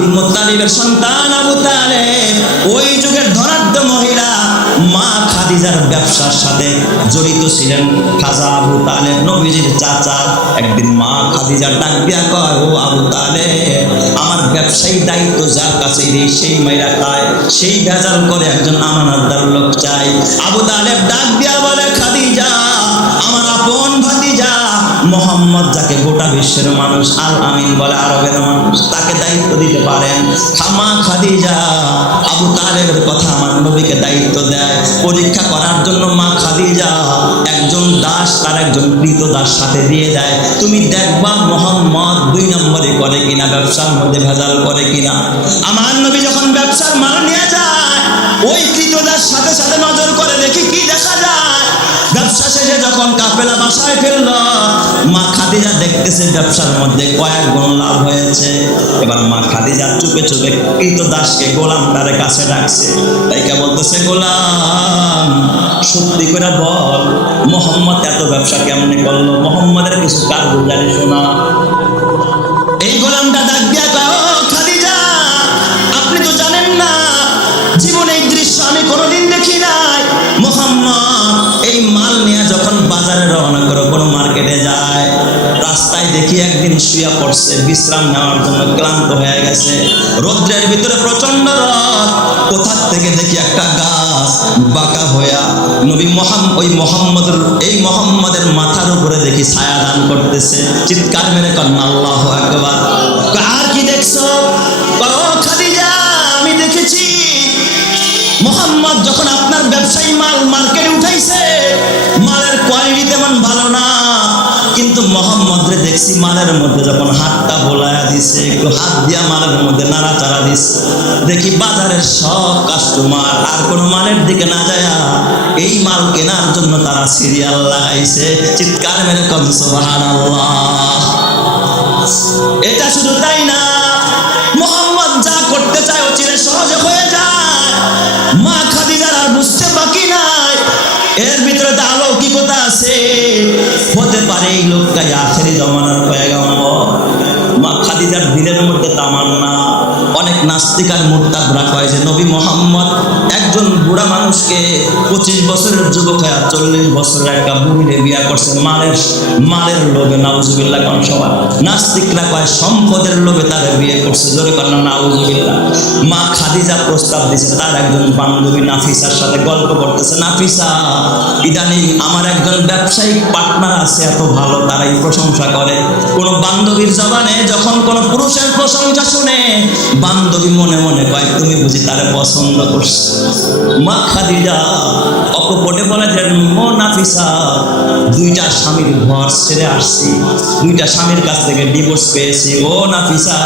আব্দুল মুত্তালিবের সন্তান আবু তালেব ওই যুগের ধনাঢ্য মহিলা মা খাদিজার ব্যবসার সাথে জড়িত ছিলেন। খাজা আবু তালেব নবীজির চাচা। একদিন মা খাদিজার ডাক দিয়া কয়, ও আবু তালেব, আমার ব্যবসায়ী দায়িত্ব যার কাছে সেই মাইরা খায়, সেই ভেজাল করে একজন আমানতদার লোক চাই। আবু তালেব ডাক দিয়া বলে, খাদিজা, আমার আপন ভাতিজা মোহাম্মদ, যাকে গোটা বিশ্বের মানুষ আল আমিন বলে, আরবের মানুষ, তাকে দায়িত্ব দিতে পারেন। মা খাদিজা আবু তালেবের কথা আমার নবীকে দায়িত্ব দেয় পরীক্ষা করার জন্য। মা খাদিজা একজন দাস তার একজন কৃত দাস সাথে দিয়ে দেয়, তুমি দেখবা মোহাম্মদ 2 নম্বরে করে কিনা, ব্যবসার মধ্যে ভেজাল করে কিনা। আমার নবী যখন ব্যবসার মাল নিয়ে যায়, ওই কৃত দাস সাথে সাথে নজর করে দেখি কি দেখা যায়। ব্যবসা শেষে যখন কাফেলা বাসায় ফেরল, মা খাদিজা দেখতেছে ব্যবসার মধ্যে কয়েক গুণ লাভ হয়েছে। এবার মা খাদিজা চুপে চুপে কৃত দাসকে গোলামটারে কাছে ডাকছে, তাইকে বলতেছে, গোলাম, সত্যি করে বল, মোহাম্মদ এত ব্যবসা কেমনে করলো? মোহাম্মদের কিছু কারগুজারি শোনা। এই গোলামটা ডাক দিয়া কয়, ও খাদিজা, আপনি তো জানেন না, জীবনে এই দৃশ্য আমি কোনোদিন দেখি নাই। মোহাম্মদ এই মাল নিয়ে যখন বাজারে রওনা করে কোনো মার্কেটে যায়, রাস্তায় দেখি একদিন শুয়ে পড়ছে বিশ্রাম নেওয়ার জন্য, ক্লান্ত হয়ে গেছে, রৌদ্রের ভিতরে প্রচন্ড রোদ। কোথা থেকে দেখি একটা গাছ বাঁকা হইয়া নবী মোহাম্মদের মাথার উপরে দেখি ছায়া দান করতেছে। চিৎকার মেরে কন্যা আল্লাহু আকবার। আর কি দেখছো? ও খাদিজা, আমি দেখেছি মোহাম্মদ যখন আপনার ব্যবসায়ী মাল মার্কেটে উঠাইছে, মালের কোয়ালিটি তেমন ভালো না, কিন্তু মোহাম্মদরে দেখছি মালের মধ্যে যখন হাতটা বোলায়া দিছে, একটু হাত দিয়া মালের মধ্যে নাড়াচাড়া দিছে, দেখি বাজারের সব কাস্টমার আর কোনো মালের দিকে না যায় এই মাল কেনার জন্য তারা সিরিয়াল লাগাইছে। চিৎকার মেরে কন সুবহানাল্লাহ। এটা শুধু তাই না, মোহাম্মদ যা করতে চায় ও চিরে সহজে হয়ে যায়। মা খাদিজার আর বুঝতে বাকি নাই এর ভিতরে তো অলৌকিকতা আছে, হতে পারে এই লোকটাই আখেরি জমানার পয়গম্বর। মা খাদিজার দিলের মধ্যে তামান্না। অনেক নাস্তিক আর মুরতাদরা কয় যে নবী মোহাম্মদ একজন বুড়া মানুষকে 25 বছরের যুবক হয়ে 40 বছরের একটা বুড়িরে বিয়া করছে মালের লোভে। নাউজুবিল্লাহ। কোন সবার নাস্তিকরা কয় সম্পদের লোভে তার বিয়ে করছে। জোরে কর নাউজুবিল্লাহ। মা খাদিজা প্রস্তাব দিছে, তার একজন বান্ধবী নাফিসার সাথে গল্প করতেছে, নাফিসা, ইদানিং আমার একজন ব্যবসায়িক পার্টনার আছে, এত ভালো, তারাই প্রশংসা করে। কোন বান্ধবীর জবানে যখন কোন পুরুষের প্রশংসা শুনে, বান্ধবী মনে মনে কয় তুমি বুঝি তারে পছন্দ করছো। মা খাদিজা অকপটে বলে যে, ও নাফিসা, 2টা স্বামীর ঘর ছেড়ে আসছি, 2টা স্বামীর কাছ থেকে ডিভোর্স পেয়েছি। ও নাফিসা,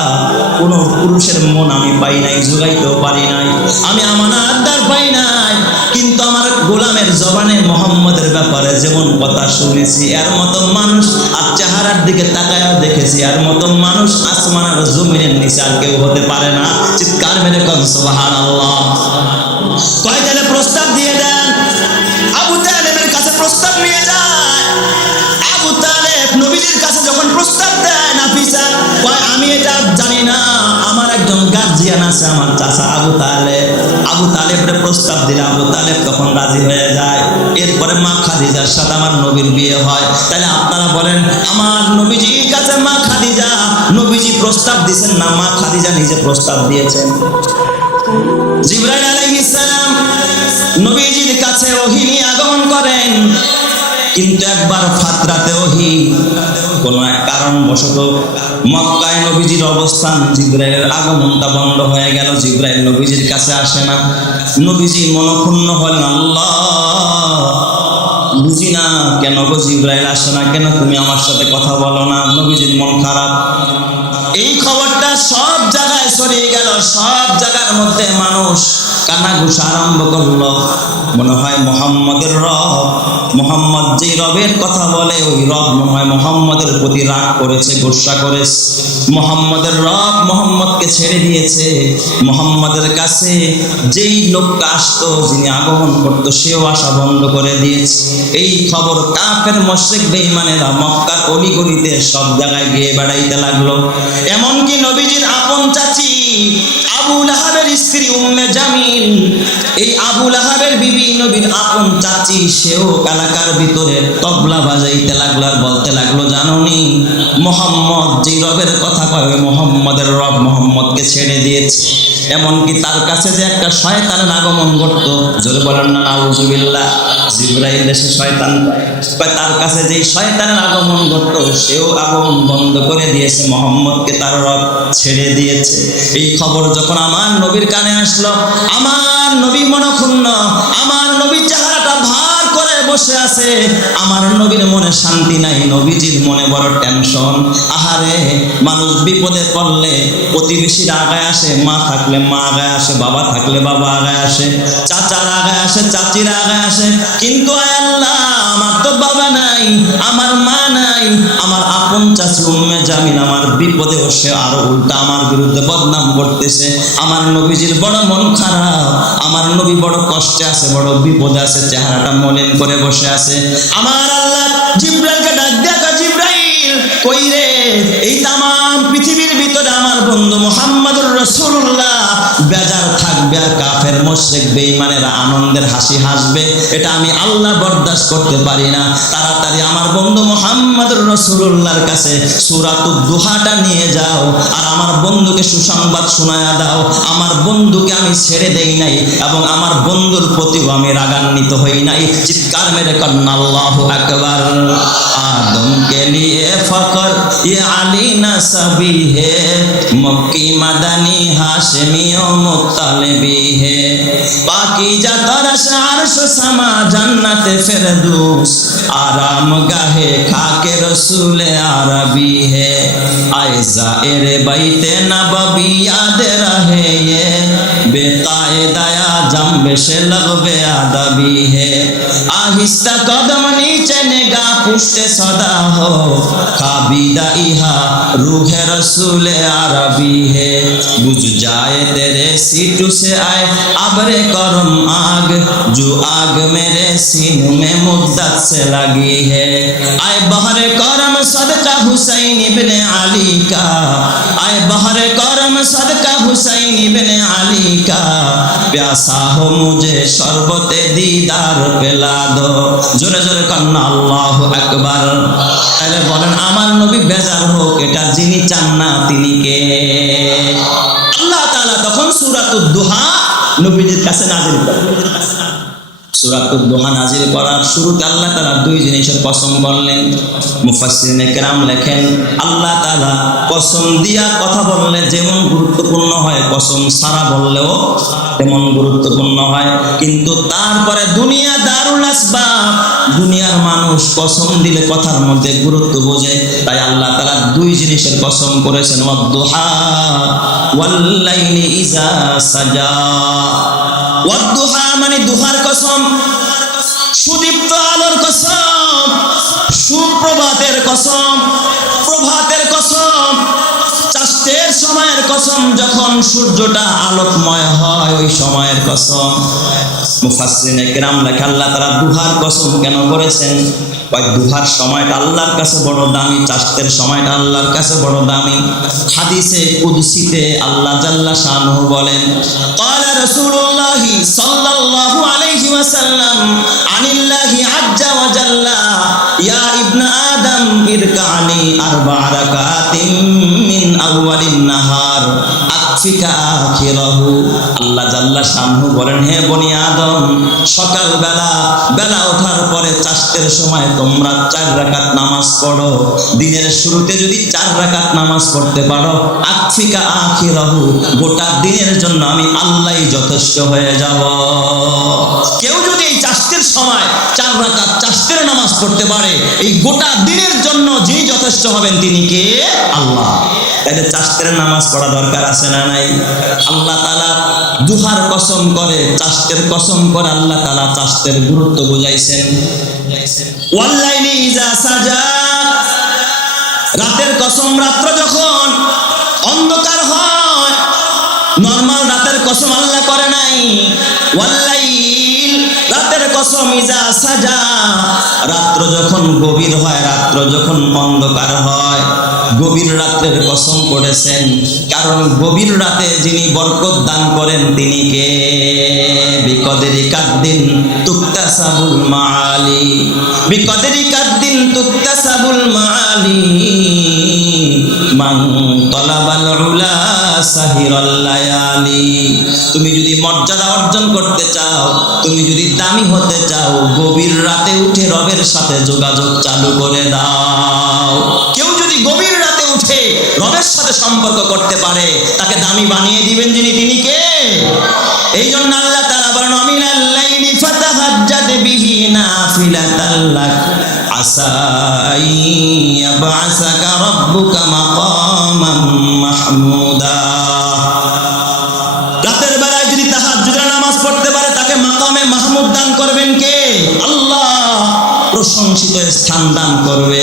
কোন পুরুষের মন আমি পাই নাই, জোগাইতেও পারি নাই, আমি আমানতদার পাই নাই, কিন্তু আমার গোলামের জবানে মোহাম্মদের ব্যাপারে যেমন কথা শুনেছি, এর মতো মানুষ আর চেহারার দিকে তাকায়া দেখেছি, এর মতো মানুষ আসমান আর জমিনের নিচে আর কেউ হতে পারে না। চিৎকার মেরে কন সুবহানাল্লাহ। কয় তাহলে প্রস্তাব দিয়ে দেন। আবু তালেবের কাছে প্রস্তাব নিয়ে যায়। আবু তালেব নবীজির কাছে যখন প্রস্তাব দেয়, নাফিসা কয় আমি এটা জানি না, আমার একজন গার্জিয়ান আছে, আমার চাচা আবু তালেব। আবু তালেবের প্রস্তাব দিলে আবু তালেব তখন রাজি হয়ে যায়। এরপরে মা খাদিজার সাথে আমার নবীর বিয়ে হয়। তাহলে আপনারা বলেন, আমার নবীজির কাছে মা খাদিজা, নবীজি প্রস্তাব দিয়েছেন না মা খাদিজা নিজে প্রস্তাব দিয়েছেন? জিবরাইল আলাইহিস সালাম নবীজির কাছে ওহী নিয়ে আগমন করেন, কিন্তু একবার ফাতরাতে ওহী কোন এক কারণবশত মক্কায় নবীজির অবস্থান, জিবরাইলের আগমনটা বন্ধ হয়ে গেল। জিবরাইল নবীজির কাছে আসে না। নবীজি মনক্ষুণ্ণ হলেন, আল্লাহ, বুঝি না কেন গো জিবরাইল আসে না, কেন তুমি আমার সাথে কথা বলো না? নবীজির মন খারাপ। এই খবরটা সব জায়গায় ছড়িয়ে গেল, সব জায়গার মধ্যে মানুষ কানাঘুষা আরম্ভ করলো। মনে হয় মুহাম্মদের রব, মুহাম্মদ যে রবের কথা বলে ওই রব মনে হয় মুহাম্মদের প্রতি রাগ করেছে, গোসা করেছে। মুহাম্মদের রব মুহাম্মদকে ছেড়ে দিয়েছে। মুহাম্মদের কাছে যেই লোকটা আসতো, যিনি আগমন করতো, সেও আসা বন্ধ করে দিয়েছে। এই খবর কাফের মুশরিক বেঈমানেরা মক্কার অলিগলিতে সব জায়গায় গিয়ে বেড়াইতে লাগলো। এমনকি নবীজির আপন চাচি আবু লাহাবের স্ত্রী উম্মে জামিল, এই আবু লাহাবের বিবি নবীর আপন চাচি, সেও এলাকার ভিতরে তবলা বাজাইতে লাগলো আর বলতে লাগলো, জানোনি মুহাম্মদ যে রবের কথা কয় মুহাম্মদের রব মুহাম্মদকে ছেড়ে দিয়েছে। এমনকি তার কাছে যে একটা শয়তানের আগমন করতো, জোরে বলেন না নাউজুবিল্লাহ, জিবরাইল এসে শয়তান, তার কাছে যে শয়তানের আগমন করতো সেও আগমন বন্ধ করে দিয়েছে, মুহাম্মদকে তার রব ছেড়ে দিয়েছে। এই খবর যখন আমার নবীর কানে আসলো, আমার নবী মনক্ষুণ্ণ, আমার নবী চেহারাটা ভার করে বসে আছে, আমার নবীর মনে শান্তি নাই, নবীজির মনে বড় টেনশন। আহারে, মানুষ বিপদে পড়লে প্রতিবেশীরা আগায় আসে, মা থাকলে মা আগায় আসে, বাবা থাকলে বাবা আগায় আসে, চাচারা আগায় আসে, চাচিরা আগায় আসে, কিন্তু আয় আল্লাহ আমার তো বাবা নাই, আমার মা নাই, আমার আপন চাচি উম্মে জামিল আমার বিপদে বসে আরো উল্টা আমার বিরুদ্ধে বদনাম করতেছে। আমার নবীজির বড় মন খারাপ, আমার নবী বড় কষ্টে আছে, বড় বিপদে আছে, চেহারাটা মলিন করে বসে আছে। আমার আল্লাহ জিবরাইলকে ডাক দেখা, জিবরাইল কই রে? এই তামাম পৃথিবীর ভিতরে আমার বন্ধু মুহাম্মদুর রাসূলুল্লাহ বেজার থাকবে আর কাফের মুশরিক বেঈমানেরা আনন্দের হাসি হাসবে, এটা আমি আল্লাহ বরদাস্ত করতে পারি না। তাড়াতাড়ি আমার বন্ধু মুহাম্মদুর রাসূলুল্লাহর কাছে সূরাতুদ দুহাটা নিয়ে যাও আর আমার বন্ধুকে সুসংবাদ শোনায়া দাও, আমার বন্ধুকে আমি ছেড়ে দেই নাই এবং আমার বন্ধুর প্রতিও আমি রাগান্বিত হই নাই। চিৎকার মেরে কন্না আল্লাহু আকবার। आदम के लिए फकर ये अली नसबी है, मक्की मदनी हाशमी और मुत्तलिबी है, पाकीज़ा तरश अर्श समा जन्नत फिरदौस, आराम गाहे खाके रसूल अरबी है, आए ज़ाहिर बैते नबवी याद रहे ये, बेकायदा जंबे से लगबे अदबी है, आहिस्ता कदम नीचे निगाह पुष्टे सदा हो, काबिदा इहा रूह रसूल अरबी है, बुझ जाए तेरे सीटू से आए अबरे करम आग, जो आग मेरे सीनों में मुद्दत से लगी है, आए बहरे करम सदका हुसैन इब्ने अली का, आए बहरे करम सदका हुसैन इब्ने अली का, प्यासा हो मुझे शरबते दीदार पिला दो। जोरे जोरे कन्ना अल्लाहु আকবার। তাহলে বলেন আমার নবী বেজার হোক, এটা যিনি চান না তিনি কে? আল্লাহ তাআলা তখন সূরাতুদ দুহা নবীজির কাছে নাযিল করেন। সূরাতুদ দুহা নাযিল করার শুরুতে আল্লাহ তাআলা দুই জিনিসের কসম করলেন। মুফাসসিরিনে কেরাম লেখেন, আল্লাহ তাআলা কসম দিয়া কথা বললে যেমন গুরুত্বপূর্ণ হয়, কসম ছাড়া বললেও তেমন গুরুত্বপূর্ণ হয়। কিন্তু তারপরে দুনিয়া দারুল আসবাব, দুনিয়ার মানুষ কসম দিলে কথার মধ্যে গুরুত্ব বোঝে, তাই আল্লাহ তাআলা দুই জিনিসের কসম করেছেন, ওয়াদ-দুহা ওয়াল-লাইলি ইযা সাজা। ওয়াদ-দুহা মানে দুহার কসম, সুদীপ্ত আলোর কসম, সুপ্রভাতের কসম, প্রভাতের কসম, চাষের সময়ের কসম, যখন সূর্যটা আলোকময় হয় ওই সময়ের কসম। মুফাসসিরিনে কেরাম লেখেন আল্লাহ তাআলা দুহার কসম কেন করেছেন? ওই দুহার সময়টা আল্লাহর কাছে বড় দামি, চাষের সময়টা আল্লাহর কাছে বড় দামি। হাদিসে কুদসিতে আল্লাহ জাল্লা শানুহু বলেন, ক্বালা রাসূলুল্লাহি সাল্লাল্লাহু আলাইহি ওয়াসাল্লাম আনিল্লাহি আজ্জা ওয়া জাল্লা, ইয়া ইবনা আদম ইরকানি আরবা রাকাতিন মিন আউয়ালিন নাহার আকফিকা আখিরাহু। আল্লাহ জাল্লা শানুহু বলেন, হে বনি আদম, সকাল বেলা ওঠার পরে চাষের সময় তোমরা 4 রাকাত নামাজ পড়ো। দিনের শুরুতে যদি 4 রাকাত নামাজ পড়তে পারো, আকফিকা আখিরাহু, গোটা দিনের জন্য আমি আল্লাহই যথেষ্ট হয়ে যাব। কেউ যদি এই চাষের সময় 4 রাকাত চাষের নামাজ পড়তে পারে, এই গোটা দিনের জন্য যিনি যথেষ্ট হবেন তিনি কে? আল্লাহ। তাহলে চাষতের নামাজ পড়া দরকার আছে না নাই? আল্লাহ তাআলা দুহার কসম করে, চাষতের কসম করে আল্লাহ তাআলা চাষতের গুরুত্ব বুঝাইছেন। ওয়াল্লাইলি ইজা সাজা, রাতের কসম, রাত্র যখন অন্ধকার হয়, নরমাল রাতের কসম আল্লাহ করে নাই। ওয়াল্লাইল, রাতের কসম, ইজা সাজা, রাত্র যখন গভীর হয়, রাত্র যখন অন্ধকার হয়, গভীর রাতের কসম করেছেন। কারণ গভীর রাতে যিনি বরকত দান করেন তিনি কে? বিকদরি কাদ্দিন তুকতাসাবুল মাআলি, বিকদরি কাদ্দিন তুকতাসাবুল মাআলি, মান তালাবাল উলা সাহিরাল লায়ালি। তুমি যদি মর্যাদা অর্জন করতে চাও, তুমি যদি দামি হতে চাও, গভীর রাতে উঠে রবের সাথে যোগাযোগ চালু করে দাও। কেউ যদি গভীর রাতে উঠে রবের সাথে সম্পর্ক করতে পারে, তাকে দামি বানিয়ে দিবেন যিনি, তিনি কে? এই জন্য আল্লাহ তাআলা বলেন, মিনাল লাইলি ফাতাহাজ্জাদ বিহি নাফিলাতাল লাক আসা আইয়াবআসাকা রাব্বুকা মাকামান মাহমুদা। রাতের বেলায় যদি তাহাজ্জুদের নামাজ পড়তে পারে, তাকে মাকামে মাহমুদ দান করবেন কে? আল্লাহ। প্রশংসিত স্থান দান করবে।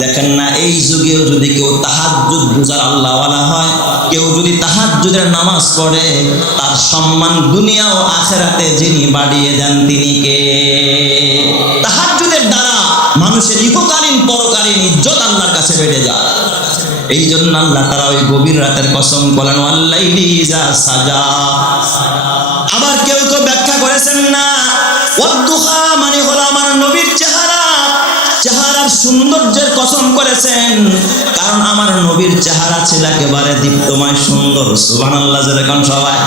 দেখেন না, এই যুগেও যদি কেউ তাহাজ্জুদ বুঝার আল্লাহওয়ালা হয়, কেউ যদি তাহাজ্জুদের নামাজ পড়ে, তার সম্মান দুনিয়া ও আখিরাতে যিনি বাড়িয়ে দেন তিনি কে? তাহাজ্জুদের দ্বারা মানুষের ইহকালীন পরকালীন ইজ্জত আল্লাহর কাছে বেড়ে যায়। এই জন্য আল্লাহ তাআলা ওই গভীর রাতের কসম বলেন, ওয়াল্লাইলি ইজা সাজা। আবার কেউ কেউ ব্যাখ্যা করেছেন না, ওয়াদ্দুহা মানে হলো আমার নবীর চেহারা, চেহারার সৌন্দর্যের কসম করেছেন। কারণ আমার নবীর চেহারা ছিল একেবারে দীপ্তময় সুন্দর। সুবহানাল্লাহ, যেরকম সবাই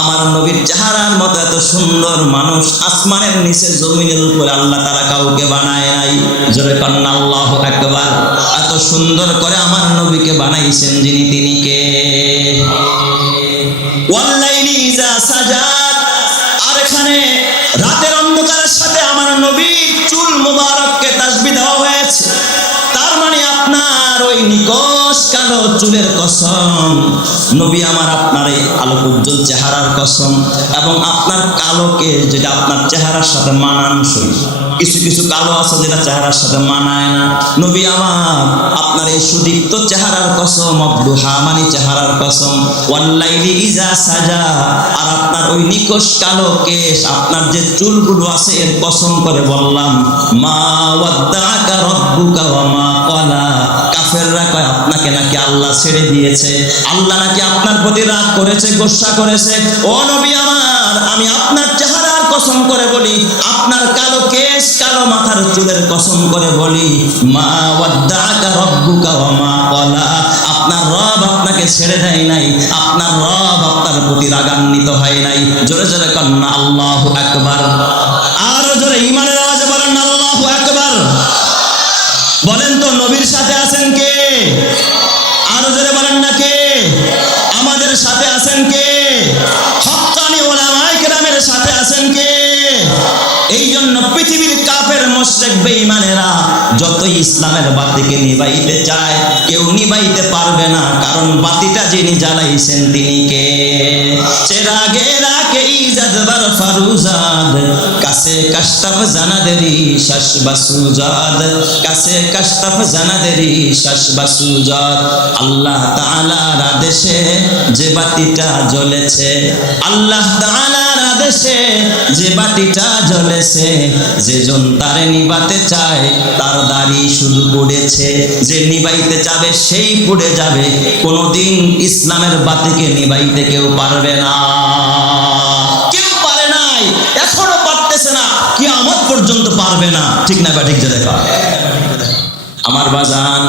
আমার নবীর চেহারার মতো এত সুন্দর মানুষ আসমানের নিচে জমিনের উপরে আল্লাহ তাআলা কাউকে বানায় নাই। যেরকম আল্লাহু আকবার। এত সুন্দর করে আমার নবীকে বানাইছেন যিনি, তিনি কে? ওয়াল্লাইলি ইজা সাজা। আর এখানে রাতের অন্ধকারের সাথে আমার নবীর চুল মুবারককে তাসবিহ দেওয়া হয়েছে। তার মানে আপনার ওই নিকশ কালো চুলের কসম, নবী আমার আপনার এই আলোক উজ্জ্বল চেহারার কসম, এবং আপনার কালোকে যেটা আপনার চেহারার সাথে মানানসই। কিছু কিছু কালো আছে যেটা চেহারার সাথে মানায় না। নবী আমার আপনার এই সুদীপ্ত চেহারার কসম, আব্দুহা মানে চেহারার কসম, ওয়াল্লাইলি ইজা সাজা। আর আপনার ওই নিকশ কালো কেশ, আপনার যে চুলগুলো আছে এর কসম করে বললাম, মা ওয়াদ্দাআকা রাব্বুকা ওয়া মা ক্বালা। কাফেররা কয় আপনাকে নাকি আল্লাহ ছেড়ে দিয়েছে, আল্লাহ নাকি আপনার প্রতি রাগ করেছে, গোসা করেছে। ও নবী আমার, আমি আপনার চেহারার কসম করে বলি, আপনার কালো কেশ, কালো মাথার চুলের কসম করে বলি, মা ওয়াদ্দাআকা রাব্বুকা ওয়া মা ক্বালা। আপনার রব আপনাকে ছেড়ে দেয় নাই, আপনার রব আপনার প্রতি রাগান্বিত হয় নাই। জোরে জোরে কন্না আল্লাহু আকবার। আরো জোরে ঈমানের আওয়াজে বলেন আল্লাহু আকবার। বলেন তো নবীর সাথে আছেন কে? আরো জোরে বলেন না কে? আমাদের সাথে আছেন কে? হক্কানি উলামায়ে কেরামের সাথে আছেন কে? এই জন্য পৃথিবীর কাফের মুশরিক বেঈমানেরা যতই ইসলামের বাতিকে নিভাইতে চায়, কেউ নিভাইতে পারবে না। কারণ বাতিটা যিনি জ্বালাইছেন তিনি কে? চেরাগে রাকে ইজাদবার ফারুজাদ, কাছে কাশতাফ জানাদেরি শাশবাসুজাদ, কাছে কাশতাফ জানাদেরি শাশবাসুজাদ। আল্লাহ তাআলার আদেশে যে বাতিটা জ্বলেছে, আল্লাহ তাআলার আদেশে যে বাতিটা জ্বলেছে, যেজন তারে নিভাতে চায় তার দাড়ি শুধু পড়েছে। যে নিভাইতে চাবে সেই পড়ে যাবে। কোনোদিন ইসলামের বাতিকে নিভাইতে কেউ পারবে না, কেউ পারে নাই, এখনো পারতেছে না, কিয়ামত পর্যন্ত পারবে না। ঠিক না? ঠিক যে দেখা আমার বাজান।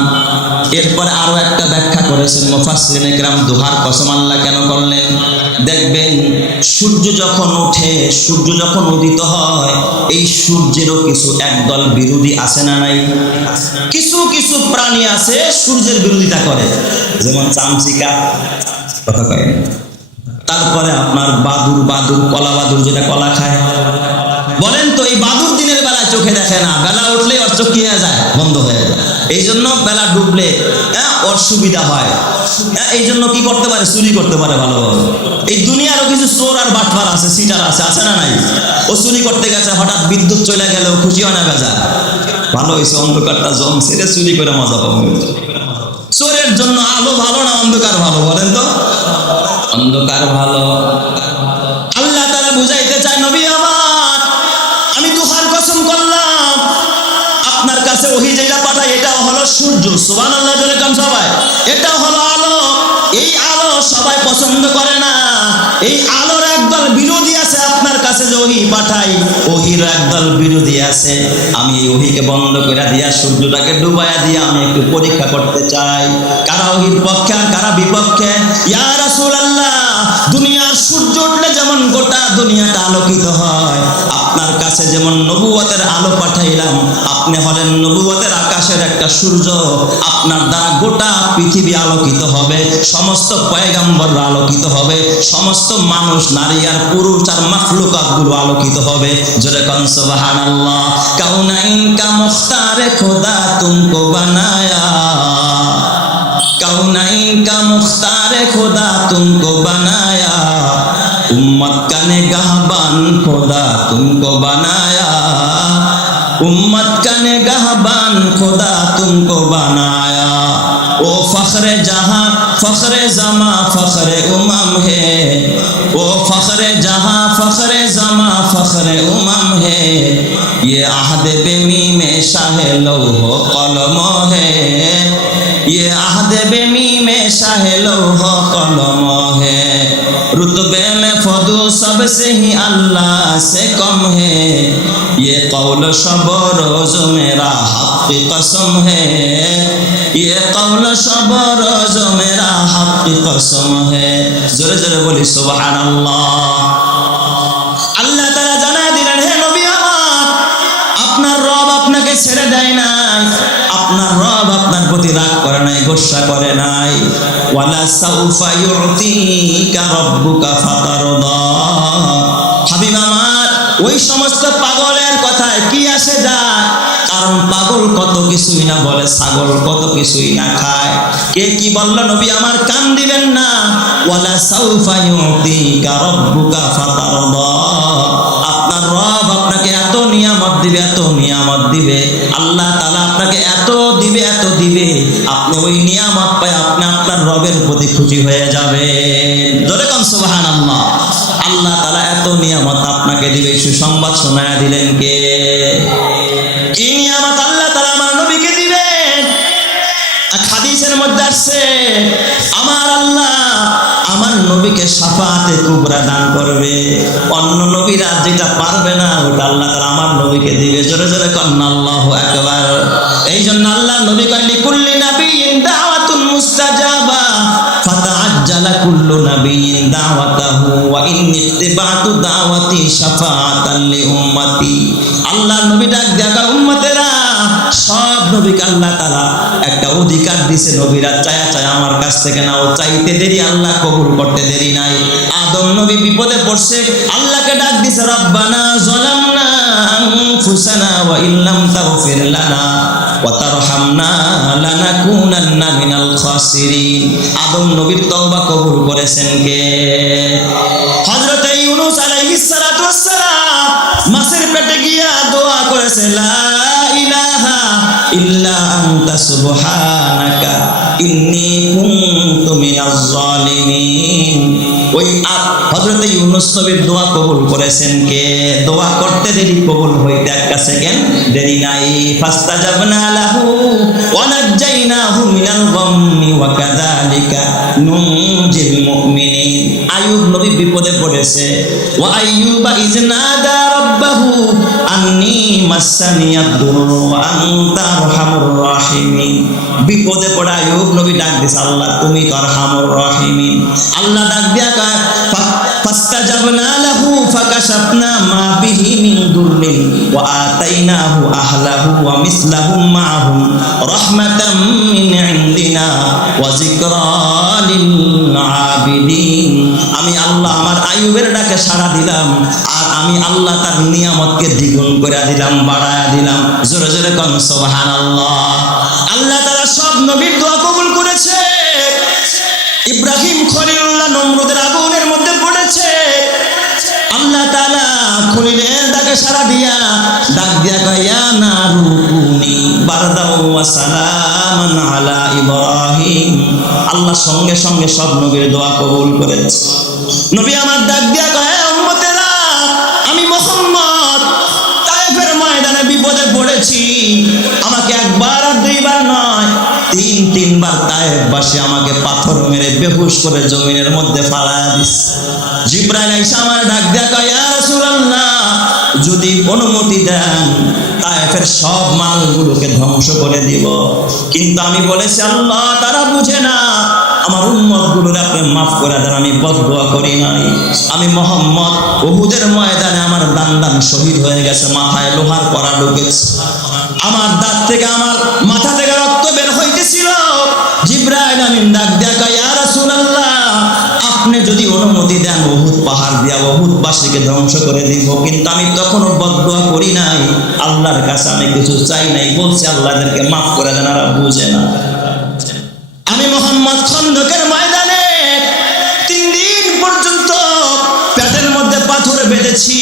এরপরে আরো একটা ব্যাখ্যা করেছেন মুফাসসিরিনে কেরাম, দুহার কসম আল্লাহ কেন করলেন? দেখবেন সূর্য যখন ওঠে, সূর্য যখন উদিত হয়, এই সূর্যেরও কিছু একদল বিরোধী আছে না নাই? কিছু কিছু প্রাণী আছে সূর্যের বিরোধিতা করে, যেমন চামচিকা, কথা কয়। তারপরে আপনার বাদুর, বাদুর কলা বাদুর যেটা কলা খায়, বলেন তো এই বাদুর দিনের বেলায় চোখে দেখে না, বেলা উঠলে ওর চোখ কি হয়ে যায়, বন্ধ হয়ে যায়। এই জন্য বেলা ডুবলে ওর সুবিধা হয়। এই জন্য কি করতে পারে, চুরি করতে পারে ভালোভাবে। এই দুনিয়ারও কিছু চোর আর বাটপার আছে, সিটার আছে, আছে না নাই? ও চুরি করতে গেছে, হঠাৎ বিদ্যুৎ চলে গেল, খুশি হয় না বেজা? ভালো হয়েছে অন্ধকারটা জমছে, চুরি করে মজা পাবো। চোরের জন্য আলো ভালো না অন্ধকার ভালো, বলেন তো? অন্ধকার ভালো। আল্লাহ তাআলা বুঝাইতে চায়, নবী আমার, আমি দুহার কসম করলাম, আপনার কাছে ওহী যেটা পাঠাই এটাও হলো সূর্য। সুবহানাল্লাহ জোরে কান সবাই। এটাও হলো আলো। এই আলো সবাই পছন্দ করে না। এই আলোর একদল বিরোধী আছে, আপনার কাছে যে ওহী পাঠাই ওহীর একদল বিরোধী আছে। আমি এই ওহীকে বন্ধ করে দিয়া সূর্যটাকে ডুবাইয়া দিয়া আমি একটু পরীক্ষা করতে চাই, কারা ওহীর পক্ষে আর কারা বিপক্ষে। ইয়া রাসূলুল্লাহ, দুনিয়ার সূর্য উঠলে যেমন গোটা দুনিয়াটা আলোকিত হয়, আপনার কাছে যেমন নবুয়তের আলো পাঠাইলাম, আপনি হলেন নবুয়তের আকাশের একটা সূর্য। আপনার দ্বারা গোটা পৃথিবী আলোকিত হবে, সমস্ত পয়গম্বররা আলোকিত হবে, সমস্ত মানুষ, নারী আর পুরুষ আর মাখলুকাতগুলো আলোকিত হবে। জোরে কোন সুবহানাল্লাহ। কাউনাইন কা মুখতারে খোদা তুমকো বানায়া, কাউনাইন কা মুখতারে খোদা তুমকো বানায়া, উম্মত का निगाहबान खुदा तुमको बनाया, उम्मत का निगाहबान खुदा तुमको बनाया। ओ फख्रे जहां फख्रे जमा फख्रे उमम है, ओ फख्रे जहां फख्रे जमा फख्रे उमम है, ये आहद बेमी में शाहे लौह कलम है, ये आहद बेमी में शाहे लौह कलम है। रुतबे में फदू सबसे ही अल्लाह से कम है, ये कौल शब रोज मेरा हक की कसम है, ये कौल शब रोज मेरा हक की कसम है। जोरे जोरे बोली सुबहानाल्लाह। আল্লাহ তাআলা জানায় দিলেন, হে নবী আমার, আপনার রব আপনাকে ছেড়ে দেয় নাই, আপনার রব আপনার প্রতি রাগ করে নাই, গোসা করে নাই। ওয়ালা সাউফা ইউতিকা রাব্বুকা ফাতারদা। হাবিব আমার, ওই সমস্ত পাগলের কথায় কি আসে যায়, কারণ পাগল কত কিছুই না বলে, ছাগল কত কিছুই না খায়। কে কি বলল নবী আমার, কান দিবেন না। ওয়ালা সাউফা ইউতিকা রাব্বুকা ফাতারদা। আপনার রব আপনাকে এত নিয়ামত দিবে, এত নিয়ামত দিবে, আল্লাহ তাআলা আপনাকে এত দিবে, এত দিবে, আপনি ওই নিয়ামত পায় আপনি আপনার রবের প্রতি খুশি হয়ে যাবেন। জোরে কোন সুবহানাল্লাহ। আল্লাহ তাআলা এত নিয়ামত আপনাকে দিবে, সুসংবাদ শোনায়া দিলেন কে? কি নিয়ামত আল্লাহ তাআলা আমার নবীকে দিবেন? এক হাদিসের মধ্যে আসছে, আমার আল্লাহ আমার নবীকে শাফাআতে কুবরা দান করবে। অন্য নবীরা যেটা পারবে না ওটা আল্লাহ তাআলা আমার নবীকে দিবে। জোরে জোরে কন্না আল্লাহু আকবার। এই জন্য আল্লাহ নবী কইলি কুল্লি নাবিয়্যিন দাওয়াতুন মুস্তাজাবা ফাতাআজ্জালা কুল্লু নাবিয়্যিন দাওয়াতাহু ওয়া ইন্নী ইত্তিবাতু দাওয়াতি শাফাআতান লি উম্মতি। আল্লাহ নবী ডাক দেখা, উম্মতেরা, সব নবীকে আল্লাহ তাআলা একটা অধিকার দিয়েছে, নবীরা চায়া চায়া আমার কাছ থেকে নাও, চাইতে দেরি আল্লাহ কবুল করতে দেরি নাই। আদম নবী বিপদে পড়ছে, আল্লাহকে ডাক দিয়েছে, রব্বানা যালামনা আনফুসানা ওয়া ইল্লাম তাগফির লানা ওয়া তারহামনা লানাকুনান্না মিনাল খাসিরিন। আদম নবীর তওবা কবুল করেছেন কে? হযরত ইউনূস আলাইহিস সালাতু ওয়াস সালাম মাছের পেটে গিয়া দোয়া করেছে, লা ইলাহা ইল্লা আনতা সুবহানাকা ইন্নী কুনতু মিনাজ জালিমিন। ওই হযরত ইউনূস নবীর দোয়া কবুল করেছেন কে? দোয়া করতে দেরি, কবুল হইতে একটা সেকেন্ড দেরি নাই। ফাস্তাজাবনা লাহু ওয়া নাজ্জাইনাহু মিনাল গাম্মি ওয়া কাযালিকা নুনজিল মুমিনিন। আইয়ুব নবী বিপদে পড়েছে, ওয়া আইয়ুবা ইয নাদা রাব্বাহু আন্নী মাসানিয়াদ দুরু ওয়া আনতা আরহামুর রাহিমিন। বিপদে পড়া আইয়ুব নবী ডাক দিছে, আল্লাহ তুমি তো আরহামুর রাহিমিন। আল্লাহ ডাক দিয়া ফাস্তাজাবনা লাহু ফাকাশাফনা মা বিহি মিন দুররিন ওয়া আতাইনাহু আহলাহু ওয়া মিসলাহুম মাআহুম রাহমাতাম মিন ইনদিনা যাকিরিনা ওয়া যিকরা লিল আবিদিন। আমি আল্লাহ আমার আইয়ুবের ডাকে সাড়া দিলাম, আর আমি আল্লাহ তার নিয়ামতকে দ্বিগুণ করে দিলাম, বাড়ায়া দিলাম। জোরে জোরে কোন সুবহানাল্লাহ। আল্লাহ তাআলা সব নবীর দোয়া কবুল করেছে। ইব্রাহিম খলিলুল্লাহ নমরুদের আগুনের মধ্যে পড়েছে, আল্লাহ তাআলা খলিলের ডাকে সাড়া দিয়া ডাক দিয়া কয় ইয়া নারু কুনি বারদাও ওয়া সালামান আলা ইব্রাহিম। আল্লাহ সঙ্গে সঙ্গে সব নবীর দোয়া কবুল করেছে। নবী আমার ডাক দিয়া কয় উম্মতেরা, আমি মুহাম্মদ তায়েফের ময়দানে বিপদে পড়েছি। আমাকে একবার আর দুইবার নয়, তিনবার তায়েফবাসী আমাকে পাথর মেরে বেহুশ করে জমিনের মধ্যে ফালায়া দিছে। জিবরাইল আইসা আমার ডাক দিয়া কয় ইয়া রাসূলুল্লাহ, যদি অনুমতি দেন তায়েফের সব মানুষগুলোকে ধ্বংস করে দিব। কিন্তু আমি বলেছি আল্লাহ তারা বুঝে না, আমার উম্মতগুলোর আপনি মাফ করে দেন, আমি বদদুয়া করি নাই। আমি মুহাম্মদ উহুদের ময়দানে আমার দান শহীদ হয়ে গেছে, মাথায় লোহার কড়া ঢুকেছে, আমার দাঁত থেকে আমার মাথা থেকে রক্ত বের হইতেছিল। জিবরাইল আমিন ডাক দিয়া কয় ইয়া রাসূলুল্লাহ, আপনি যদি অনুমতি দেন উহুদ পাহাড় দিয়া উহুদবাসীকে ধ্বংস করে দিব। কিন্তু আমি তখনও বদদুয়া করি নাই, আল্লাহর কাছে আমি কিছু চাই নাই, বলছি আল্লাহদেরকে মাফ করে দেন, আর বুঝে না। আমি মুহাম্মদ খন্দকের ময়দানে 3 দিন পর্যন্ত পেটের মধ্যে পাথর বেঁধেছি।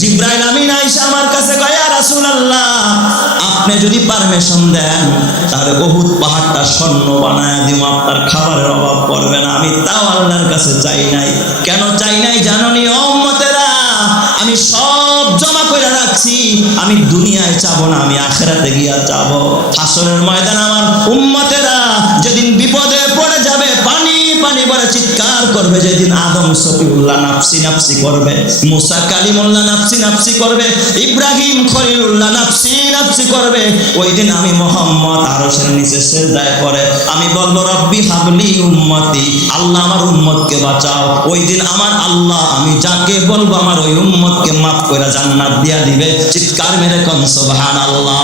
জিবরাইল আমিন আয়েশা আমার কাছে কয় ইয়া রাসূলুল্লাহ, আপনি যদি পারমিশন দেন তাহলে উহুদ পাহাড়টা স্বর্ণ বানায় দিব, আপনার খাবারের অভাব পড়বে না। আমি তাও আল্লাহর কাছে চাই নাই। কেন চাই নাই জানোনি ও উম্মতেরা? আমি সব জমা করে রাখছি, আমি দুনিয়ায় চাবো না, আমি আখিরাতে গিয়া চাবো। হাসরের ময়দান আমার উম্মতেরা যেদিন বিপদে পড়ে যাবে, পানি পানি বলে চিৎকার করবে, যেদিন আদম সফিউল্লাহ নাফসি নাফসি করবে, মুসা কালিমুল্লাহ নাফসি নাফসি করবে, ইব্রাহিম খলিলুল্লাহ নাফসি নাফসি করবে, ওই দিন আমি মুহাম্মদ আরশের নিচে সিজদায় পড়ে আমি বলবো রব্বি হাবলি উম্মতি, আল্লাহ আমার উম্মতকে বাঁচাও। ওই দিন আমার আল্লাহ আমি যাকে বলবো আমার ওই উম্মতকে মাফ করে জান্নাত দিয়া দিবে। চিৎকার মেরে কোন সুবহানাল্লাহ।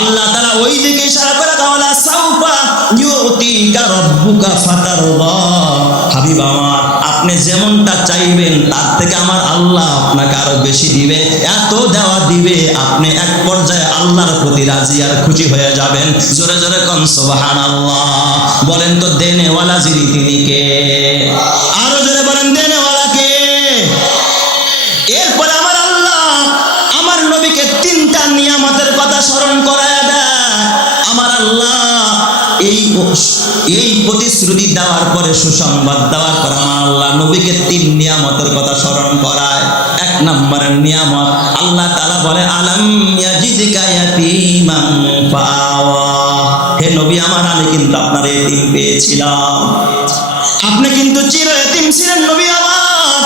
আল্লাহ তাআলা ওই দিকে ইশারা করে কাওলা সাউফা ইউতিকা রাব্বুকা ফাতারদা। হাবিব আমার, আপনি যেমনটা চাইবেন তার থেকে আমার আল্লাহ আপনাকে আরো বেশি দিবে, এত দেওয়া দিবে আপনি এক পর্যায়ে আল্লাহর প্রতি রাজি আর খুশি হয়ে যাবেন। জোরে জোরে কোন সুবহানাল্লাহ। বলেন তো দেনেওয়ালা যিনি তিনি কে? আরো জোরে বলেন দেনেওয়ালা কে? এরপরে আমার আল্লাহ আমার নবীকে 3টা নিয়ামতের কথা স্মরণ করায় দেয়। আমার আল্লাহ এই প্রতিশ্রুতি দেওয়ার পরে, সুসংবাদ দেওয়ার পর আমার আল্লাহ নবীকে 3 নিয়ামতের কথা স্মরণ করায়। 1 নম্বরের নিয়ামত আল্লাহ তাআলা বলে আলাম ইয়াজিদকা ইয়াতীমান ফাআওয়া। হে নবী আমার, আমি কিন্তু আপনার এতিম পেয়েছিলাম, আপনি কিন্তু চির এতিম ছিলেন নবী আমার।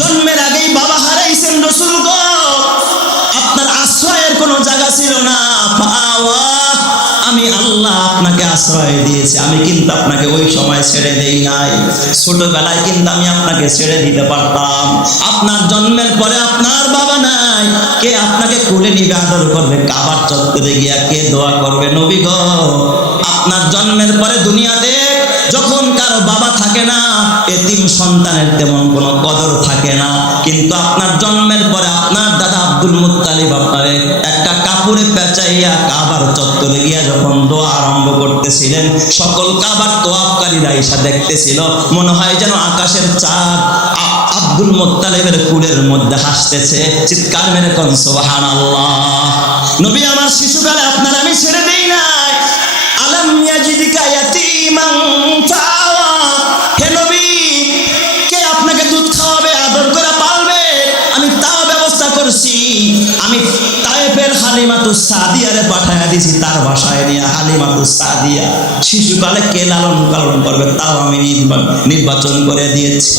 জন্মের আগেই বাবা হারাইছেন রাসূল গো, আপনার আশ্রয়ের কোনো জায়গা ছিল না। ফাআওয়া, আমি আল্লাহ আপনাকে আশ্রয় দিয়েছি, আমি কিন্তু আপনাকে ওই সময় ছেড়ে দেই নাই। ছোটবেলায় কিন্তু আমি আপনাকে ছেড়ে দিতে পারতাম। আপনার জন্মের পরে আপনার বাবা নাই, কে আপনাকে কোলে নিবে, আদর করবে? কাবার চত্বরে গিয়া কে দোয়া করবে? নবী গো, আপনার জন্মের পরে দুনিয়াতে যখন কারো বাবা থাকে না, এতিম সন্তানের তেমন কোনো কদর থাকে না। কিন্তু আপনার জন্মের পরে আপনার দাদা আব্দুল মুত্তালিব আপনারে একটা কাপড়ে পেঁচাইয়া কাবার চত্বরে গিয়া যখন দোয়া আরম্ভ করতেছিলেন, সকল কাবার তোয়াফকারীরা এসে দেখতেছিল, মনে হয় যেন আকাশের চাঁদ আব্দুল মুত্তালিবের কুলের মধ্যে হাসতেছে। চিৎকার মেরে কোন সুবহানাল্লাহ। নবী আমার, শিশুকালে আপনার আমি ছেড়ে দেই নাই। আলাম ইয়াজিদকা ইয়াতীমান ফাআওয়া। হে নবী, কে আপনাকে দুধ খাওয়াবে, আদর করে পালবে, আমি তাও ব্যবস্থা করছি। আমি তায়েফের হালিমাতুস সাদিয়ারে পাঠায়া দিছি, তার বাসায় নিয়ে হালিমাতুস সাদিয়া শিশুকালে কে লালন পালন করবে তাও আমি নির্বাচন করে দিয়েছি।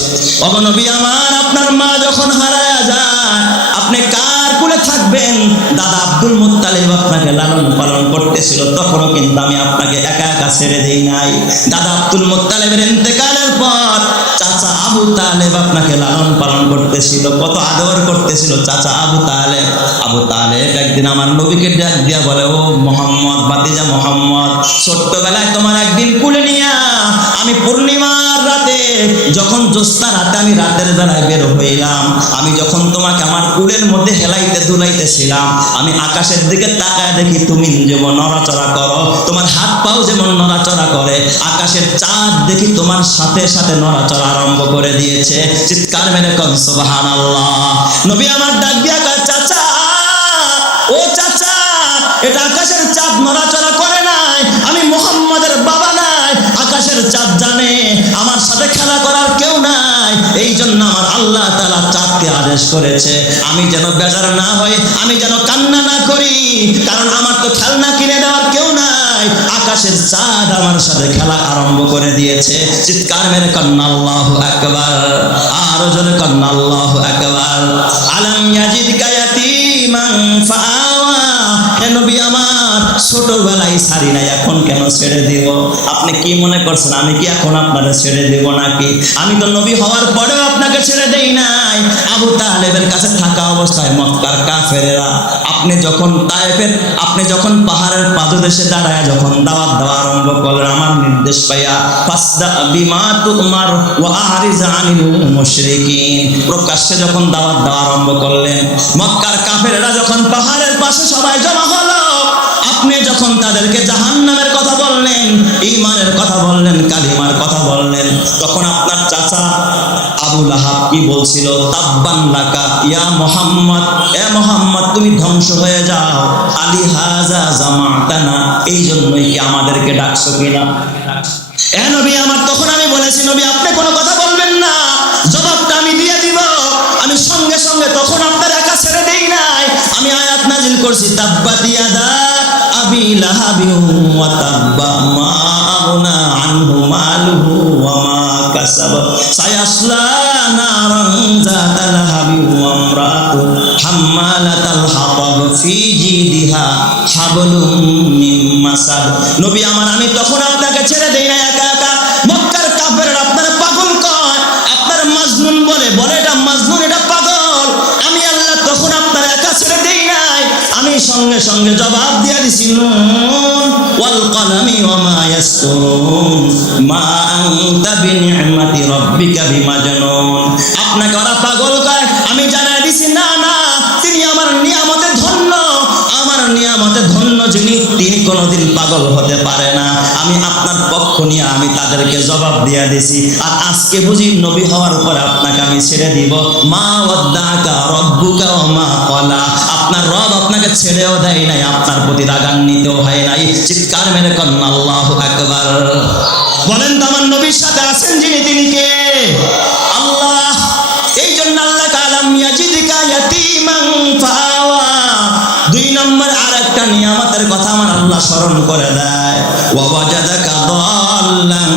ওগো নবী আমার, আপনার মা যখন হারায়া যায় আপনি কার কুলে থাকবেন? দাদা আব্দুল মুত্তালিব আপনাকে লালন পালন করতেছিল, তখনও কিন্তু আমি আপনাকে একা একা ছেড়ে দেই নাই। দাদা আব্দুল মুত্তালিবের ইন্তেকালের পর চাচা আবু তালেব আপনাকে লালন পালন করতেছিল, কত আদর করতেছিল চাচা আবু তালেব। আবু তালেব একদিন আমার নবীকে ডাক দিয়া বলে, ও মোহাম্মদ, ভাতিজা মোহাম্মদ, ছোট্টবেলায় তোমার একদিন কুলে নিয়া আমি পূর্ণিমার রাতে, যখন জ্যোৎস্না রাতে আমি রাতের বেলায় বের হইলাম, আমি যখন তোমাকে আমার কুলের মধ্যে হেলাইতে দুলাইতেছিলাম, আমি আকাশের দিকে তাকায় দেখি তুমি যেমন নড়াচড়া করো, তোমার হাত পাও যেমন নড়াচড়া করে, আকাশের চাঁদ দেখি তোমার সাথে সাথে নড়াচড়া আরম্ভ করে দিয়েছে। চিৎকার মেরে কোন সুবহানাল্লাহ। নবী আমার ডাক দিয়া কয়, চাচা, ও চাচা, এটা আকাশের চাঁদ নড়াচড়া করে নাই, আমি মুহাম্মাদের বাবা নাই, আকাশের চাঁদ জানে আমার সাথে খেলা করার কেউ নাই, এই জন্য আমার আল্লাহ তাআলা চাঁদকে আদেশ করেছে আমি যেন বেজার না হই, আমি যেন কান্না না করি, কারণ আমার তো খেলনা কিনে দেওয়ার কেউ নাই, আকাশের চাঁদ আমার সাথে খেলা আরম্ভ করে দিয়েছে। চিৎকার মেরে কন্না আল্লাহু আকবার, আরো জোরে কন্না আল্লাহু আকবার। আলাম ইয়াজিদকা ইয়াতীমান ফাআওয়া, হে নবী আমার, ছোটবেলায় ছাড়ি নাই, এখন কেন ছেড়ে দিব? আপনি কি মনে করছেন আমি কি এখন আপনারা ছেড়ে দেব নাকি? আমি তো নবী হওয়ার পরেও আপনাকে ছেড়ে দেই নাই। আবু তালেবের কাছে থাকা অবস্থায় মক্কার কাফেরেরা, আপনি যখন তায়েফের, আপনি যখন পাহাড়ের পাদদেশে দাঁড়ায় যখন দাওয়াত দেওয়া আরম্ভ করলেন আমার নির্দেশ পাইয়া, ফাসদা বিমা তুমার ওয়া আরিজ আনিল মুশরিকিন, প্রকাশ্যে যখন দাওয়াত দেওয়া আরম্ভ করলেন, মক্কার কাফেরেরা যখন পাহাড়ের পাশে সবাই জমা হলো, আপনি যখন তাদেরকে জাহান্নামের কথা বললেন, ঈমানের কথা বললেন, কালিমার কথা বললেন, তখন আপনার চাচা আবু লাহাব কি বলছিল? তাব্বান লাকা ইয়া মুহাম্মদ, এ মুহাম্মদ তুমি ধ্বংস হয়ে যাও, আলী হাযা জামাতানা, এই জন্যই কি আমাদেরকে ডাকছো কিনা? এ নবী আমার, তখন আমি বলেছি নবী আপনি কোনো কথা বলবেন না, জবাবটা আমি দিয়ে দিব। আমি সঙ্গে সঙ্গে তখন আপনার একা ছেড়ে দেই নাই, আমি আয়াত নাজিল করছি, তাব্বাত ইয়াদা আবি লাহাবিন ওয়া তাব্বা, মা আগনা আনহু মালুহু ওয়া মা কাসাব, সায়াসলা নারান যাতা লাহাবিন ওয়া ইমরাতু হাম্মালাতাল হাতাব ফি জিদিহা হাবলুম মিন মাসাদ। নবী আমার, আমি তখন আপনাকে ছেড়ে দেই না একা একা। মক্কার কাফেররা আপনারা পাগল কয়, আপনার মাজনুন বলে, বলে এটা মাজনুন, এটা পাগল। আমি আল্লাহ তখন আপনার একা ছেড়ে দেই নাই, আমি সঙ্গে সঙ্গে জবাব দিয়ে দিছি, নুন ওয়াল কলামি ওয়া মা ইয়াসতুরুন মা আনতা বিনি'মাতি রাব্বিকা বিমাজনুন। আপনাকে ওরা পাগল কয়, আমি জানাই দিছি না না, তিনি আমার নিয়ামতে ধন্য, আমার নিয়ামতে ধন্য যিনি, তিনি কোনোদিন পাগল হতে পারে না। আমি আপনার পক্ষ নিয়ে আমি তাদেরকে জবাব দিয়ে দিছি। আর আজকে বুঝি নবী হওয়ার পরে আপনাকে আমি ছেড়ে দিব। মা ওয়াদ্দাকা রব্বুকা ওয়া মা ক্বালা, আপনার রব আপনাকে ছেড়েও দেয় নাই, আপনার প্রতি রাগান্বিতও হয় নাই। চিৎকার মেরে কন্না আল্লাহু আকবার। বলেন তো আমার নবীর সাথে আছেন যিনি, তিনি কে? আল্লাহ। এই জন্য আল্লাহ কালাম ইয়াজিদিকা ইয়াতীমান ফাআওয়া, দুই নম্বর আর একটা নিয়ামতের কথা আমার আল্লাহ স্মরণ করে দেয়, ওয়া ওয়াজাদাকা দাল্লান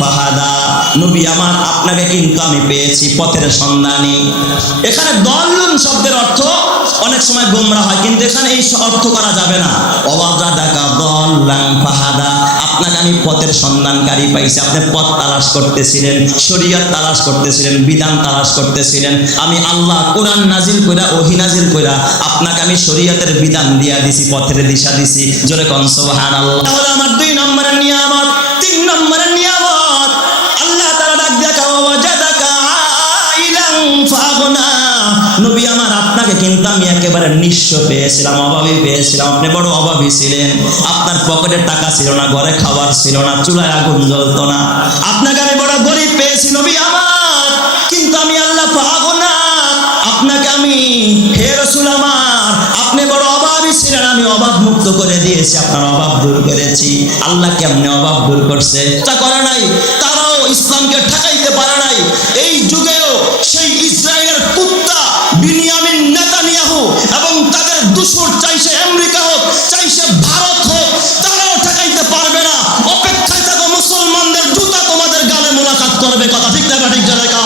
ফাহাদা। নবী আমার, আপনাকে কিন্তু আমি পেয়েছি পথের সন্ধানী। এখানে দল্লুন শব্দের অর্থ অনেক সময় গোমরা হয়, কিন্তু এখানে এই অর্থ করা যাবে না। ওয়াজাদাকা দাল্লান ফাহাদা, আপনাকে আমি পথের সন্ধানকারী পাইছি। আপনি পথ তালাশ করতেছিলেন, শরীয়ত তালাশ করতেছিলেন, বিধান তালাশ করতেছিলেন, আমি আল্লাহ কোরআন নাজিল কইরা, ওহী নাজিল কইরা আপনাকে আমি শরীয়তের বিধান দিয়া দিছি, পথের দিশা দিছি। জোরে কোন সুবহানাল্লাহ। তাহলে আমার দুই নম্বরের নিয়ামত। তিন নম্বরের নিয়ামত, আল্লাহ তাআলা ডাক দিয়া কয় ওয়াজাদাকা আইলান ফাগনা। নবী আমার, আপনাকে কিন্তু আমি একেবারে নিঃস্ব পেয়েছিলাম, অভাবী পেয়েছিলাম। আপনি বড় অভাবী ছিলেন, আপনার পকেটে টাকা ছিল না, ঘরে খাবার ছিল না, চুলায় আগুন জ্বলতো না। আপনাকে আমি বড় গরিব পেয়েছি নবী আমার, কিন্তু আমি আল্লাহ ফাগনা, আপনাকে আমি, হে রাসূল আমার, আপনি বড় অভাবী ছিলেন, আমি অভাব মুক্ত করে দিয়েছি, আপনার অভাব দূর করেছি। আল্লাহ কেমনে অভাব দূর করছে? তা করে নাই, তারাও ইসলামকে ঠকাইতে পারে নাই। এই যুগেও সেই ইসরায়েলের কুত্তা বিনিয়ামিন নেতানিয়াহু এবং তাদের দুশর, চাই সে আমেরিকা হোক, চাই সে ভারত হোক, তারাও ঠকাইতে পারবে না। অপেক্ষায় থাকো, মুসলমানদের জুতা তোমাদের গালে মোলাকাত করবে। কথা ঠিক না ঠিক জায়গা?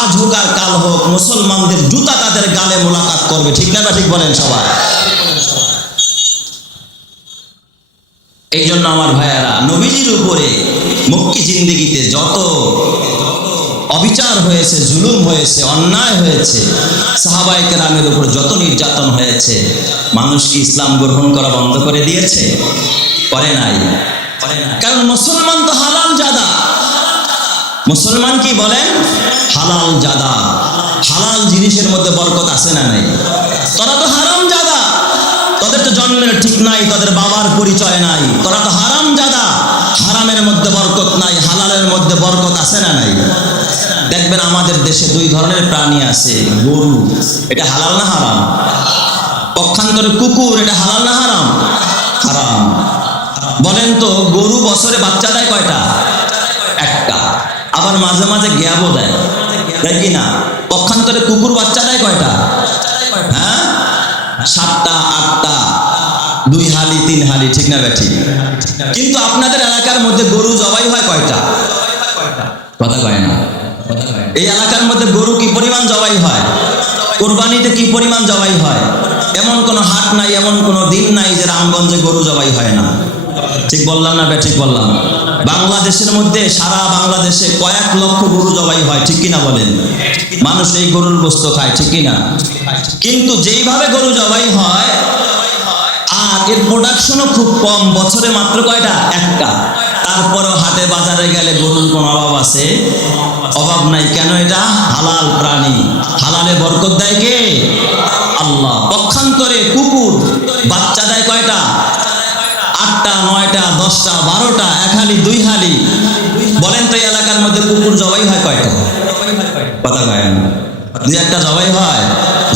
আজ হোক আর কাল হোক, মুসলমানদের জুতা তাদের গালে মোলাকাত করবে। ঠিক না ঠিক বলেন সবাই? এই জন্য আমার ভাইয়ারা, নবীজির উপরে মক্কি জিন্দেগিতে যত অবিচার হয়েছে, জুলুম হয়েছে, অন্যায় হয়েছে, সাহাবায়ে কেরামের উপর যত নির্যাতন হয়েছে, মানুষ কি ইসলাম গ্রহণ করা বন্ধ করে দিয়েছে? করে নাই। কারণ মুসলমান তো হালাল জাদা। মুসলমান কি বলেন? হালাল জাদা। হালাল জিনিসের মধ্যে বরকত আছে না নাই? তোরা তো হারাম জাদা, তোদের তো জন্মের ঠিক নাই, তোদের বাবার পরিচয় নাই, তোরা তো হারাম জাদা। হারামের মধ্যে বরকত নাই, হালালের মধ্যে বরকত আছে না নাই? দেখবেন আমাদের দেশে দুই ধরনের প্রাণী আছে। গরু, এটা হালাল না হারাম? পক্ষান্তরে কুকুর, এটা হালাল না হারাম? হারাম। বলেন তো, গরু বছরে বাচ্চা দেয় কয়টা? একটা। আবার মাঝে মাঝে গ্যাবও দেয়, দেয় কি না? পক্ষান্তরে কুকুর বাচ্চা দেয় কয়টা? হ্যাঁ, 7টা 8টা, 2 হালি 3 হালি, ঠিক না বেঠিক? কিন্তু আপনাদের এলাকার মধ্যে গরু জবাই হয় কয়টা? কথা কয় না। এই এলাকার মধ্যে গরু কি পরিমাণ জবাই হয়? কোরবানিতে কি পরিমাণ জবাই হয়? এমন কোনো হাট নাই, এমন কোনো দিন নাই যে রামগঞ্জে গরু জবাই হয় না। ঠিক বললাম না বেঠিক বললাম? বাংলাদেশের মধ্যে, সারা বাংলাদেশে কয়েক লক্ষ গরু জবাই হয়, ঠিক কিনা বলেন? মানুষ এই গরুর গোশত খায়, ঠিক কিনা? কিন্তু যেইভাবে গরু জবাই হয় আর এর প্রোডাকশনও খুব কম, বছরে মাত্র কয়টা? একটা। তারপরেও হাটে বাজারে গেলে গরুর কোনো অভাব আছে? অভাব নাই। কেন? এটা হালাল প্রাণী। হালালে বরকত দেয় কে? আল্লাহ। পক্ষান্তরে কুকুর বাচ্চা দেয় কয়টা? 8টা 9টা 10টা 12টা, 1 হালি 2 হালি। বলেন তো এই এলাকার মধ্যে কুকুর জবাই হয় কয়টা? কথা কয় না। 2-1টা জবাই হয়?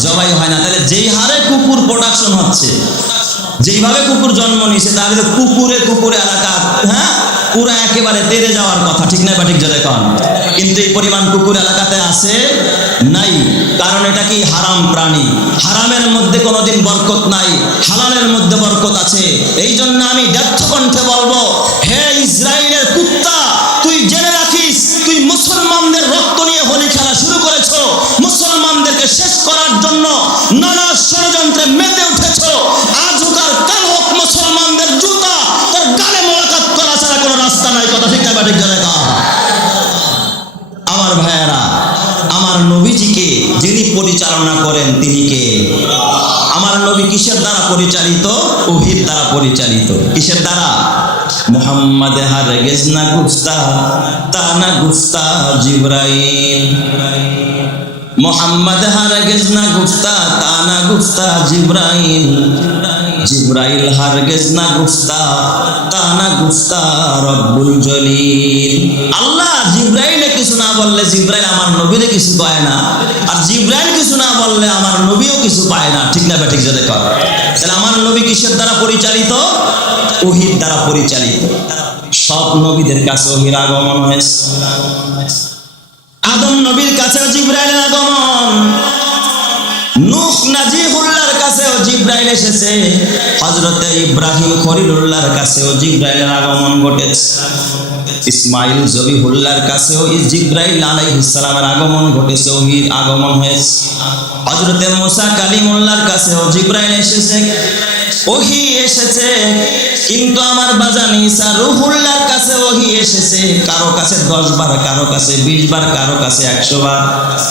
জবাই হয় না। তাহলে যেই হারে কুকুর প্রোডাকশন হচ্ছে, যেইভাবে কুকুর জন্ম নিয়েছে, তাহলে কুকুরে এলাকা, হ্যাঁ, পুরা একেবারে তেড়ে যাওয়ার কথা, ঠিক না ঠিক জোরে কন? কিন্তু এই পরিমাণ কুকুর এলাকাতে আছে নাই। কারণ এটা কি? হারাম প্রাণী। হারামের মধ্যে কোনোদিন বরকত নাই, হালালের মধ্যে বরকত আছে। এই জন্য আমি ব্যর্থ কণ্ঠে বলবো, হে ইসরায়েলের কুত্তা, তুই জেনে রাখিস, তুই মুসলমানদের রক্ত নিয়ে হোলি খেলা শুরু করেছ, মুসলমানদেরকে শেষ করার জন্য নানা ষড়যন্ত্রে মেতে উঠেছ। আজ হোক আর কাল হোক, মুসলমানদের জুতা তোর গালে মোলাকাত করা ছাড়া কোনো রাস্তা নাই। কথা ঠিক না ঠিক জোরে কন? আমার ভাইয়েরা, আমার নবীজিকে যিনি পরিচালনা করেন তিনি কে? আমার নবী কিসের দ্বারা পরিচালিত? ওহীর দ্বারা পরিচালিত। কিসের দ্বারা? মুহাম্মদ হারগিজ না গুফতা তা না গুফতা জিবরাইল। মুহাম্মদ হারগিজ না গুফতা তা না গুফতা জিবরাইল। জিবরাইল হারগিজ না গুফতা তা না গুফতা রব্বুল জলিল। আল্লাহ জিবরাইলে কিছু না বললে জিবরাইল আমার নবীরে কিছু পায় না, আর জিবরাইল কিছু না বললে আমার নবীও কিছু পায় না, ঠিক না ঠিক জোরে কর? তাহলে আমার নবী কিসের দ্বারা পরিচালিত? ওহীর দ্বারা পরিচালিত। সব নবীদের কাছে ওহীর আগমন হয়েছে। আদম নবীর কাছেও জিবরাইলের আগমন, নূহ নাজিহুল্লাহর কাছেও জিবরাইল এসেছে, হযরতে ইব্রাহিম খলিলুল্লাহর কাছেও জিবরাইলের আগমন ঘটেছে, ইসমাইল জবিহুল্লাহর কাছেও জিবরাইল আলাইহিস সালামের আগমন ঘটেছে, ওহীর আগমন হয়েছে। হযরতে মুসা কালিমুল্লাহর কাছেও জিবরাইল এসেছে, ওহী এসেছে। কিন্তু আমার বাজান ঈসা রূহুল্লাহর কাছে ওহী এসেছে, কারো কাছে 10 বার, কারো কাছে 20 বার, কারো কাছে 100 বার,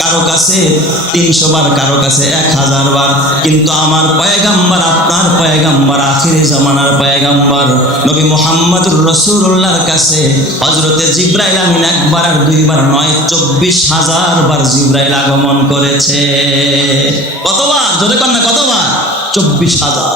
কারো কাছে 300 বার, কারো কাছে 1000 বার। কিন্তু আমার পয়গাম্বর, আপনার পয়গাম্বর, আখিরি জামানার পয়গাম্বর নবী মুহাম্মদুর রাসূলুল্লাহর কাছে হযরতে জিবরাইল আমিন 1 বার আর 2 বার নয়, 24,000 বার জিবরাইল আগমন করেছে। কতবার? জোরে কর না, কতবার? 24,000।